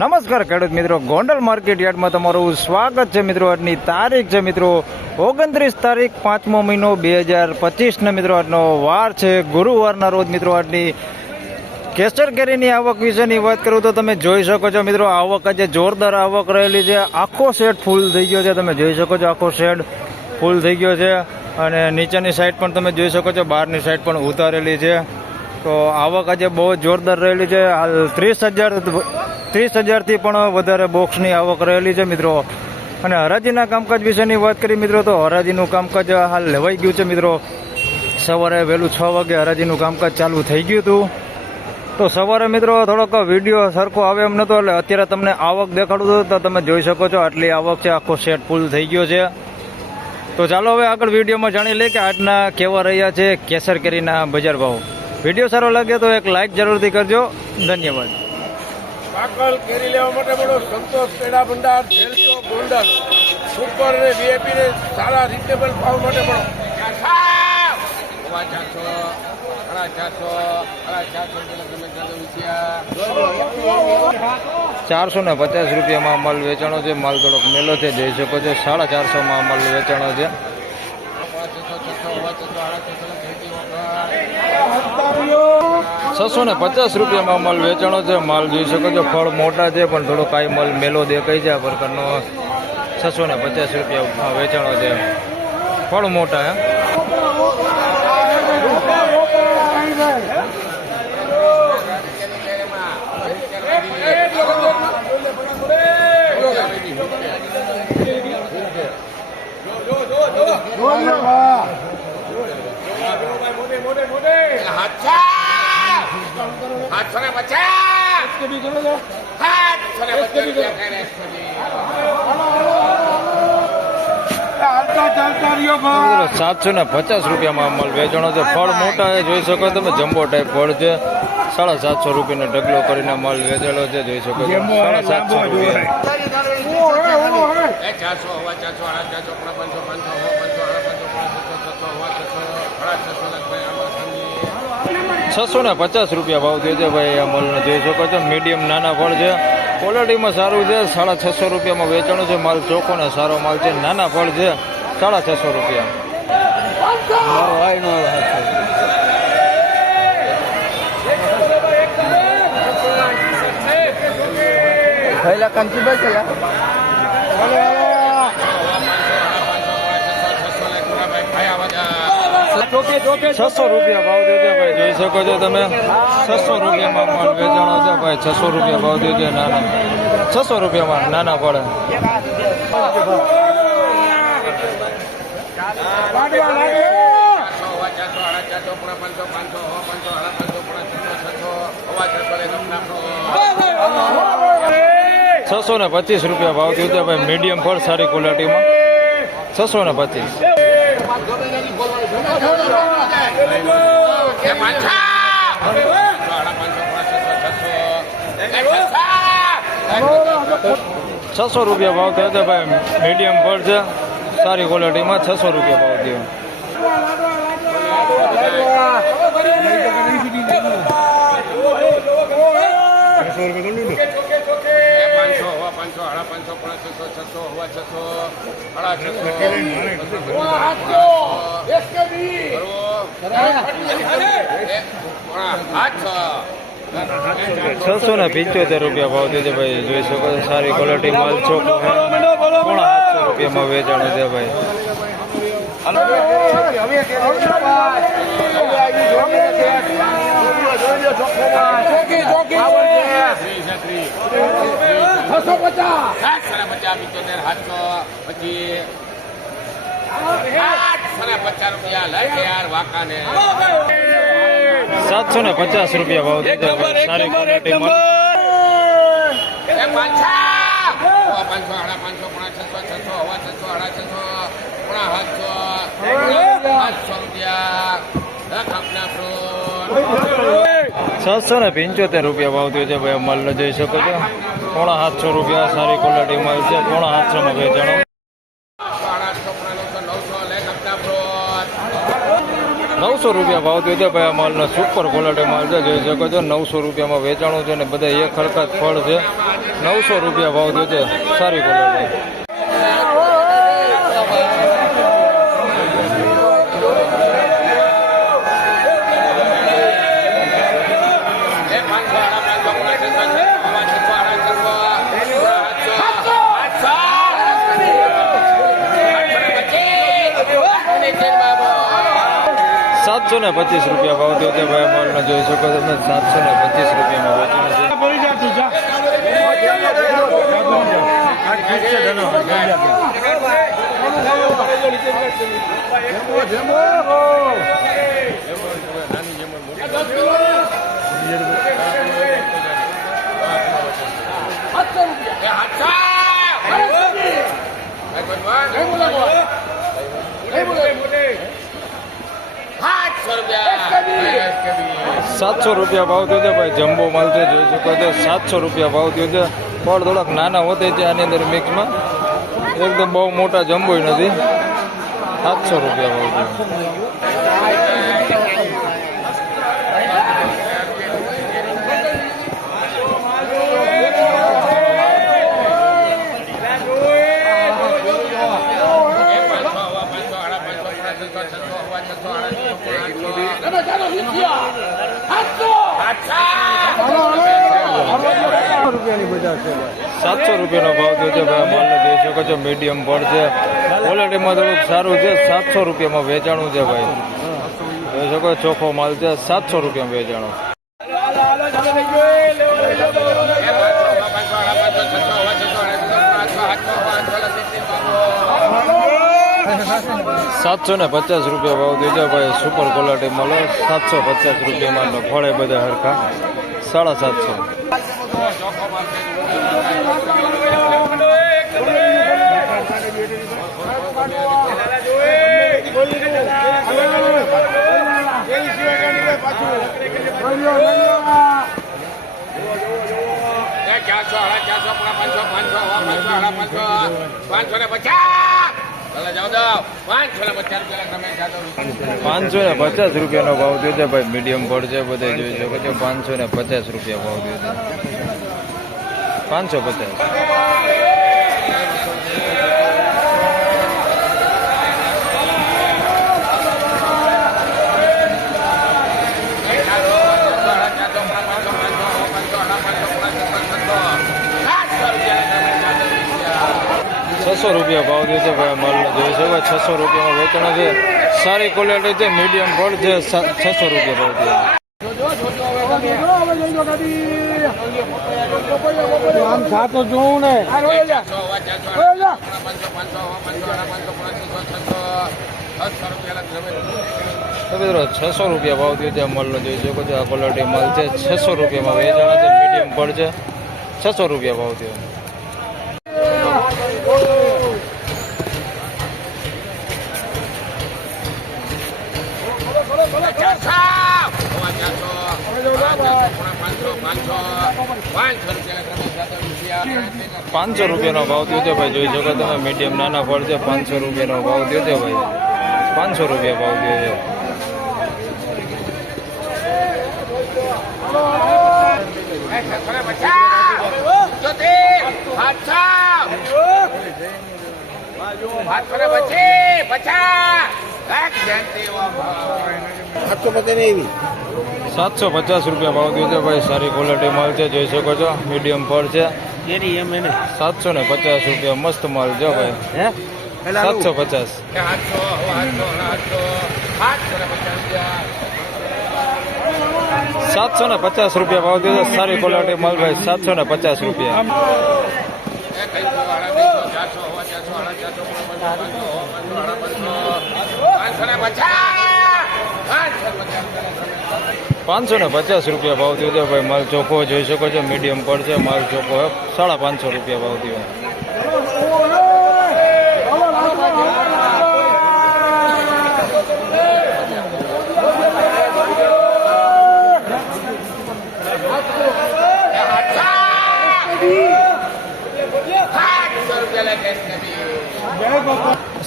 નમસ્કાર ખેડૂત મિત્રો. ગોંડલ માર્કેટ યાર્ડમાં તમારું સ્વાગત છે મિત્રો. આજની તારીખ છે મિત્રો ઓગણત્રીસ તારીખ પાંચમો મહિનો બે હજાર પચીસના મિત્રો. આજનો વાર છે. ગુરુવારના રોજ મિત્રો આજની કેસર કેરીની આવક વિશેની વાત કરું તો તમે જોઈ શકો છો મિત્રો, આવક આજે જોરદાર આવક રહેલી છે. આખો શેડ ફૂલ થઈ ગયો છે. તમે જોઈ શકો છો આખો શેડ ફૂલ થઈ ગયો છે. અને નીચેની સાઈડ પણ તમે જોઈ શકો છો, બહારની સાઈડ પણ ઉતારેલી છે. તો આવક આજે બહુ જોરદાર રહેલી છે. હાલ ત્રીસ હજાર ત્રીસ હજારથી પણ વધારે બોક્સની આવક રહેલી છે મિત્રો. અને હરાજીના કામકાજ વિશેની વાત કરી મિત્રો, તો હરાજીનું કામકાજ હાલ લેવાઈ ગયું છે મિત્રો. સવારે વહેલું છ વાગે હરાજીનું કામકાજ ચાલુ થઈ ગયું હતું. તો સવારે મિત્રો થોડોક વીડિયો સરખો આવે એમ નતો એટલે અત્યારે તમને આવક દેખાડું તો તમે જોઈ શકો છો આટલી આવક છે, આખો સેટ ફૂલ થઈ ગયો છે. તો ચાલો હવે આગળ વિડીયોમાં જાણી લઈએ કે આજના કેવા રહ્યા છે કેસર કેરીના બજાર ભાવ. વીડિયો સારો લાગે તો એક લાઇક જરૂરથી કરજો. ધન્યવાદ. પાકલ કેરી લેવા માટે બોલો સંતોષ પેડા ભંડાર જેલસો ગોલ્ડન સુપર અને વીઆઈપી ને સારા રિઝનેબલ ભાવ માટે બોલો ચારસો ને પચાસ રૂપિયામાં માલ વેચાણો છે માલ થોડોક મેલો છે જઈ શકો છો સાડા ચારસોમાં માલ વેચાણો છે છસો ને પચાસ રૂપિયામાં માલ વેચાણો છે માલ જોઈ શકો છો ફળ મોટા છે પણ થોડો કાંઈ માલ મેલો દેખાય છે આ પ્રકારનો છસો ને પચાસ રૂપિયા વેચાણો છે. ફળ મોટા હે? સાતસો ને પચાસ સાતસો ને રૂપિયામાં અમલ વેચાણો છે ફળ મોટા જોઈ શકો તમે જમ્બો ટાઈપ ફળ છે સાડા સાતસો રૂપિયાનો ઢગલો કરીને માલ વેચેલો છે જોઈ શકો સાડા સાતસો રૂપિયા છસો ને પચાસ રૂપિયા ભાવ થયો છે ભાઈ આ માલનો. જોઈ શકો છો મીડિયમ નાના ફળ છે. ક્વોલિટીમાં સારું છે સાડા છસો રૂપિયામાં વેચાણું છે. માલ ચોખ્ખો ને સારો માલ છે. નાના ફળ છે સાડા છસો રૂપિયા. ભાઈલા કંચી બચેલા છસો રૂપિયા ભાવ દેજો ભાઈ, જોઈ શકો છો તમે. છસો રૂપિયામાં માલ વેચાણો છે ભાઈ, છસો રૂપિયા ભાવ દેજો નાના. છસો રૂપિયામાં નાના પડે છસો ને પચીસ રૂપિયા ભાવ થયું ભાઈ મીડિયમ ફળ સારી ક્વોલિટીમાં છસો ને પચીસ. છસો રૂપિયા ભાવ થયો ભાઈ મીડિયમ ફળ છે. સારી ક્વોલિટીમાં છસો રૂપિયા ભાવ થયો. પાંચસો સાડા પાંચસો પોણા છસો છસો હવા છસો સાડા છસો. છસો ને પિંચોતેર રૂપિયા ભાવ દેજે છે ભાઈ. જોઈ શકો સારી ક્વોલિટી માલ છો. છે પોણા સાતસો રૂપિયામાં વેચાણો છે ભાઈ? છસો પચાસ. સાતસો પચાસ પિત્તોતેર સાતસો પછી આઠસો ને પચાસ રૂપિયા લઈ યાર વાંકાને. સાતસો ને પચાસ રૂપિયા ભાવ ભાઈ. સારી ક્વોલિટી માલ એ પાંચસો હવા પાંચસો સાડા પાંચસો પોણા છસો છસો હવા છસો સાડા છસો પોણા સાતસો. સાતસો રૂપિયા. લાખ આપના સાતસો છસો ને પંચોતેર રૂપિયા ભાવ થયો છે ભાઈ માલને જોઈ શકો છો. પોણા સાતસો રૂપિયા? સારી ક્વોલિટીમાં છે. પોણા સાતસોમાં વેચાણો નવસો રૂપિયા ભાવ થયો છે ભાઈ, આ માલનો સુપર ક્વોલિટી માલ છે. જોઈ શકો છો, નવસો રૂપિયામાં વેચાણું છે ને બધા એક ખરખા ફળ છે. નવસો રૂપિયા ભાવ થયો છે. સારી ક્વોલિટી ને પચીસ રૂપિયા ભાવ થયો છે ભાઈ માલનો જોઈ શકો તમે. સાતસો ને પચીસ રૂપિયામાં વેચાણ છે. સાતસો રૂપિયા ભાવ થયો છે ભાઈ, જમ્બો માલ છે, જોઈ શકો છો. સાતસો રૂપિયા ભાવ થયો છે. ફળ થોડાક નાના હોતે છે આની અંદર મિક્સમાં. એકદમ બહુ મોટા જમ્બો નથી. સાતસો રૂપિયા ભાવ થયો. સાતસો રૂપિયાનો ભાવ થયો છે ભાઈ. માલને જોઈ શકો છો મીડિયમ ફળ છે. ક્વોલિટીમાં થોડુંક સારું છે. સાતસો રૂપિયામાં વેચાણું છે ભાઈ. જોઈ શકો ચોખ્ખો માલ છે. સાતસો રૂપિયામાં વેચાણો. સાતસો ને પચાસ રૂપિયા ભાવ થયો ભાઈ સુપર ક્વોલિટી મળે સાતસો પચાસ રૂપિયામાં ફળે બધા હરખા સાડા સાતસો ચારસો સાડા ચારસો પાંચસો પાંચસો પાંચસો ને પચાસ પાંચસો ને પચાસ રૂપિયાનો ભાવ થયો છે, ભાઈ મીડિયમ ફળ છે, બધા જોઈ શકો છો. પાંચસો ને પચાસ રૂપિયા ભાવ થયો છે. પાંચસો પચાસ. છસો રૂપિયા ભાવ થયો છે ભાઈ માલનો છે ભાઈ છસો રૂપિયામાં વેચાણ છે. સારી ક્વોલિટી છે મીડિયમ ફળ છે છસો રૂપિયા ભાવ થયો આમ થાતો જોઉં ને. છસો રૂપિયા ભાવ થયો છે માલનો જોઈ શકો છો આ ક્વોલિટી માલ છે છસો રૂપિયામાં વેચાણ છે મીડિયમ ફળ છે છસો રૂપિયા ભાવ થયો. પાંચસો રૂપિયાનો ભાવ થયો ભાઈ. જોઈ શકો તમે મીડિયમ નાના ફળ છે, પાંચસો રૂપિયાનો ભાવ થયો ભાઈ. પાંચસો રૂપિયા ભાવ થયો છે. સાતસો પચાસ ને એવી સાતસો પચાસ રૂપિયા ભાવ દીધો ભાઈ સારી ક્વોલિટી માલ છે જોઈ શકો છો મીડિયમ ફળ છે. કેરી એમ એને? સાતસો ને પચાસ રૂપિયા મસ્ત માલ છે ભાઈ. હે? સાતસો પચાસ. સાતસો ને પચાસ રૂપિયા ભાવ દીધો છે સારી ક્વોલિટી માલ ભાઈ. સાતસો ને પચાસ રૂપિયા. પાંચસો. ને પચાસ રૂપિયા ભાવ થયો છે ભાઈ, માલ ચોખ્ખો જોઈ શકો છો મીડિયમ પર છે, માલ ચોખ્ખો સાડા પાંચસો રૂપિયા ભાવ થયો.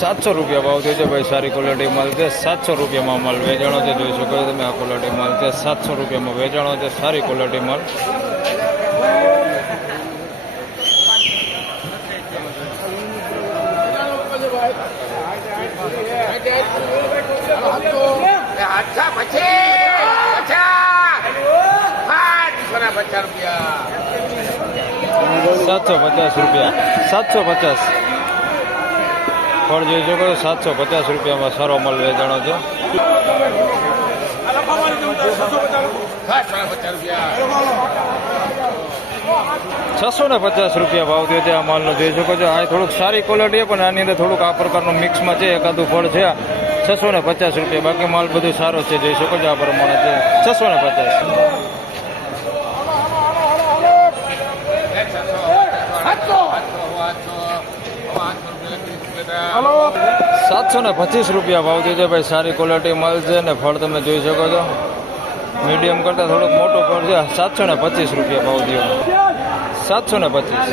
સાતસો રૂપિયા ભાવ થયો છે ભાઈ, સારી ક્વોલિટી માલ છે સાતસો રૂપિયામાં માલ વેચાણો છે, જોઈ શકો તમે આ ક્વોલિટી માલ છે સાતસો રૂપિયામાં વેચાણો છે, સારી ક્વોલિટી માલ. પચાસ રૂપિયા. સાતસો પચાસ રૂપિયા. સાતસો પચાસ. ફળ જોઈ શકો સાતસો પચાસ રૂપિયામાં સારો માલ વેચાણો છે. છસો ને પચાસ રૂપિયા ભાવ થયો છે આ માલનો. જોઈ શકો છો, આ થોડુંક સારી ક્વોલિટી પણ આની અંદર થોડુંક આ પ્રકારનું મિક્સમાં છે, એકાદું ફળ છે. છસો ને પચાસ રૂપિયા. બાકી માલ બધું સારો છે, જોઈ શકો છો, આ પ્રમાણે છે. છસો ને પચાસ. સાતસો ને પચીસ રૂપિયા ભાવ દીધો ભાઈ સારી ક્વોલિટી મળશે ને ફળ તમે જોઈ શકો છો. મીડિયમ કરતાં થોડુંક મોટું ફળ છે. સાતસો ને પચીસ રૂપિયા ભાવ દીધો સાતસો ને પચીસ.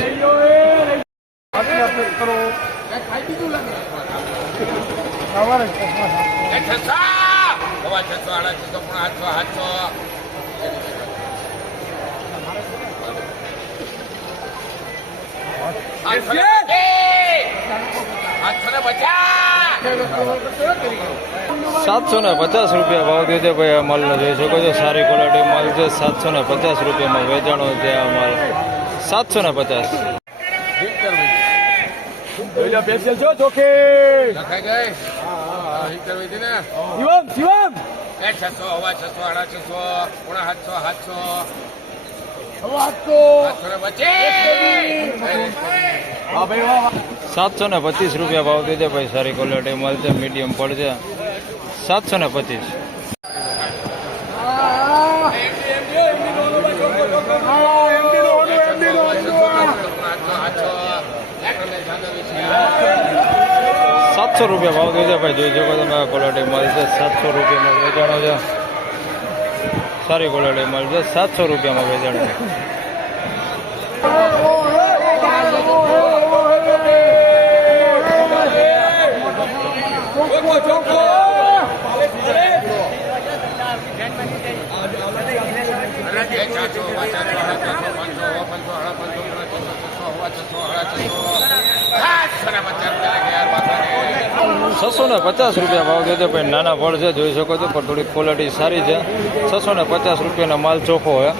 સાતસો ને પચાસ રૂપિયા ભાવ થયો છે ભાઈ આ માલનો જોઈ શકો છો સારી ક્વોલિટી માલ છે. સાતસો ને પચાસ રૂપિયામાં વેચાણો છે આ માલ. સાતસો ને પચાસ. છસો હવા છસો આડા છસો પોણા સાતસો સાતસો. સાતસો! ને પચીસ હા ભાઈ વાહ. સાતસો ને પચીસ રૂપિયા ભાવ દીધે ભાઈ, સારી ક્વોલિટી મળશે મીડિયમ પડશે. સાતસો ને પચીસ. સાતસો રૂપિયા ભાવ દીધે ભાઈ, જોઈ શકો તમે ક્વોલિટી મળશે. સાતસો રૂપિયામાં વેચાણો છે. સારી ક્વોલિટી મળશે. સાતસો રૂપિયામાં વેચાણો પાંચસો ચોખો છસો ને પચાસ રૂપિયા ભાવ છે ભાઈ નાના ફળ છે, જોઈ શકો છો, પણ થોડી ક્વોલિટી સારી છે. છસો ને પચાસ રૂપિયાનો માલ ચોખ્ખો હોય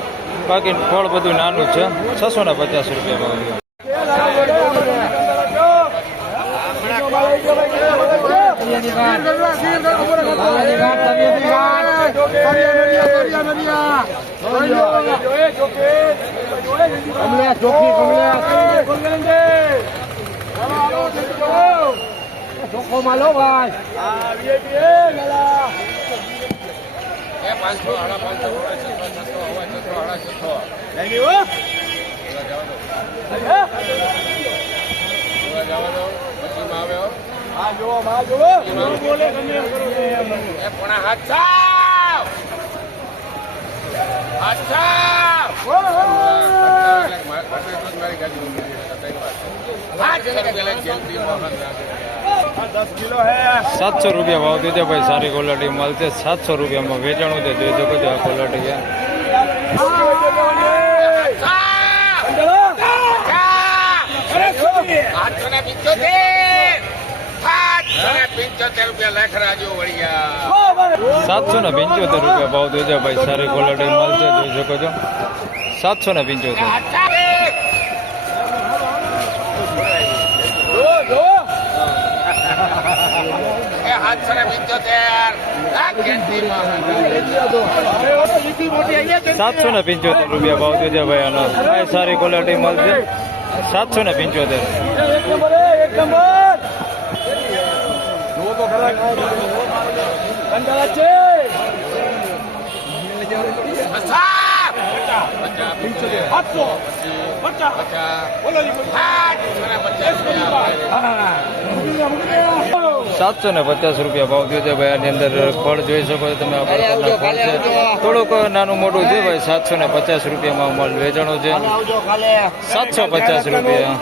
બાકી ફળ બધું નાનું છે. છસો ને પચાસ રૂપિયા ભાવ થયો કમલેશ ચોકી કમલેશ ચોખ્ખો માલો ભાઈ પાંચસો આડા પાંચસો છસો છસો હવા છસો આડા છસો જવા દો હો. હા જોવો માં જોવો એ પોણા હાથ દસ કિલો હે. સાતસો રૂપિયા ભાવ દીધો ભાઈ સારી ક્વોલિટી મળશે સાતસો રૂપિયામાં વેચાણું છે જોઈ શકો છો આ ક્વોલિટી છે પંચોતેર રૂપિયા લાખ રાજુ વળિયા સાતસો ને પંચોતેર રૂપિયા ભાવ થયો છે ભાઈ સારી ક્વોલિટી મળશે જોઈ શકો છો. સાતસો ને પંચોતેર. એ સાતસો ને પંચોતેર. આ ખેતીમાં સાતસો ને પંચોતેર રૂપિયા ભાવ થયો છે ભાઈ આનો. સારી ક્વોલિટી મળશે સાતસો ને પંચોતેર. એક નંબર. કંટાળા છે. આઠસો પચાસ. સાતસો ને પચાસ રૂપિયા ભાવ થયો છે ભાઈ. આની અંદર ફળ જોઈ શકો છો તમે. થોડુંક નાનું મોટું છે ભાઈ. સાતસો ને પચાસ રૂપિયામાં માલ વેચાણો છે. સાતસો પચાસ રૂપિયા.